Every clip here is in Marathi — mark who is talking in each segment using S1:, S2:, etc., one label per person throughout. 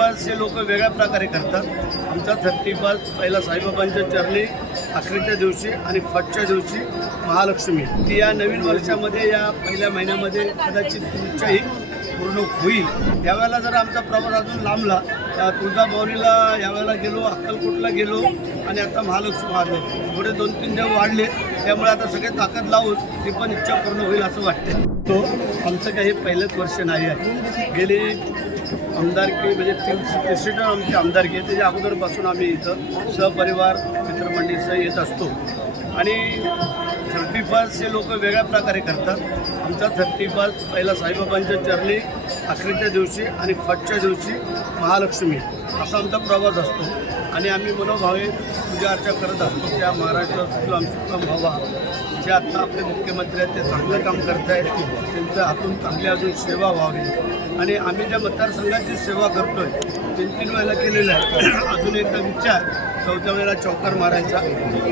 S1: थर्टीफर्स्ट हे लोक वेगळ्या प्रकारे करतात. आमचा थर्टीफर्स्ट पहिला साईबाबांच्या चरणी अखेरच्या दिवशी आणि फटच्या दिवशी महालक्ष्मी. ती या नवीन वर्षामध्ये या पहिल्या महिन्यामध्ये कदाचित तुमच्याही पूर्ण होईल. यावेळेला जर आमचा प्रवास अजून लांबला तर तुळजाभवानीला यावेळेला गेलो अक्कलकोटला गेलो आणि आता महालक्ष्मी मारले थोडे दोन तीन देव वाढले त्यामुळे आता सगळे ताकद लावून ती पण इच्छा पूर्ण होईल असं वाटते तो आमचं काही पहिलंच वर्ष नाही आहे. गेली आमदारकी म्हणजे तीन तिसरी आमची आमदारकी आहे. त्याच्या अगोदरपासून आम्ही इथं सहपरिवार मित्रमंडळीसह येत असतो. आणि थर्टी फर्स्ट हे लोक वेगळ्या प्रकारे करतात. आमचा थर्टी फर्स्ट पहिला साईबाबांच्या चरणी अखेरच्या दिवशी आणि फटच्या दिवशी महालक्ष्मी असा आमचा प्रवास असतो. आणि आम्ही मनोभावे पूजा अर्चा करत असतो. त्या महाराष्ट्र सुखलाम सुखलाम व्हावा. जे आत्ता आपले मुख्यमंत्री आहेत ते चांगलं काम करत आहेत त्यांच्या हातून चांगली अजून सेवा व्हावी. आणि आम्ही ज्या मतदारसंघाची सेवा करतो आहे तीन तीन वेळेला केलेलं आहे. अजून एकदा विचार चौथ्या वेळेला चौकार मारायचा.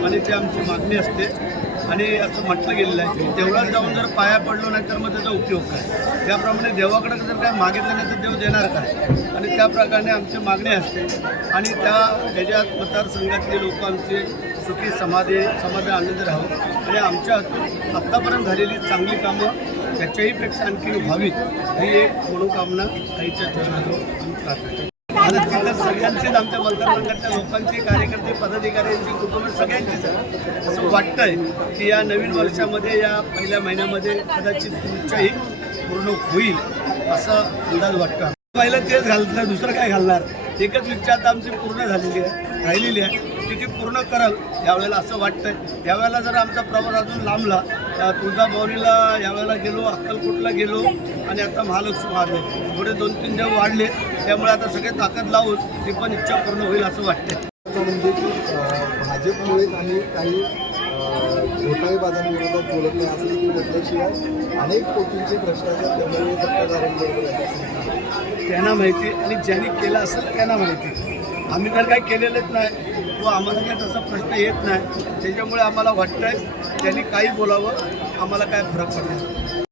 S1: आणि ते आमची मागणी असते. आणि असं म्हटलं गेलेलं आहे की देवळात जाऊन जर पाया पडलो नाही तर मग त्याचा उपयोग काय? त्याप्रमाणे देवाकडे जर काय मागितलं नाही तर देव देणार काय? आणि त्या प्रकारे आमची मागणी असते. आणि त्या त्याच्यात मतदारसंघातले लोक आमचे सुखी समाधी समाधान आनंद राहावं. आणि आमच्या हातून आत्तापर्यंत झालेली चांगली कामं त्याच्याही पेक्षा आणखी व्हावीत ही एक मनोकामना आईच्या चरणाजवळ आम्ही प्रार्थना तिथं सगळ्यांचीच आमच्या मतदारसंघातल्या लोकांची कार्यकर्ते पदाधिकाऱ्यांची कुटुंब सगळ्यांचीच आहे. असं वाटतंय की या नवीन वर्षामध्ये या पहिल्या महिन्यामध्ये कदाचित तुमच्याही पूर्ण होईल असा अंदाज वाटतो पहिलं तेच घालणार दुसरं काय घालणार? एकच इच्छा आता आमची पूर्ण झालेली आहे राहिलेली आहे ती ती पूर्ण कराल. यावेळेला असं वाटतंय. यावेळेला जर आमचा प्रवास अजून लांबला तर तुळजाभवानीला यावेळेला गेलो अक्कलकोटला गेलो आणि आता महालक्ष्मी वाढले. थोडे दोन तीन देव वाढले. त्यामुळे आता सगळे ताकद लावून ती पण इच्छा पूर्ण होईल असं वाटतंय.
S2: म्हणजे की भाजपमुळेच काही अं, घोटाळेबाजांविरोधात बोलत नाही असं देखील म्हटल्याशिवाय अनेक कोटींचे भ्रष्टाचार त्यामुळे सत्ताधाऱ्यांबरोबर आहे
S1: त्यांना माहिती आणि ज्यांनी केलं असेल त्यांना माहिती आम्ही तर काही केलेलंच नाही किंवा आम्हाला काही तसा प्रश्न येत नाही त्याच्यामुळे आम्हाला वाटतंय त्यांनी काही बोलावं आम्हाला काय फरक पडणार?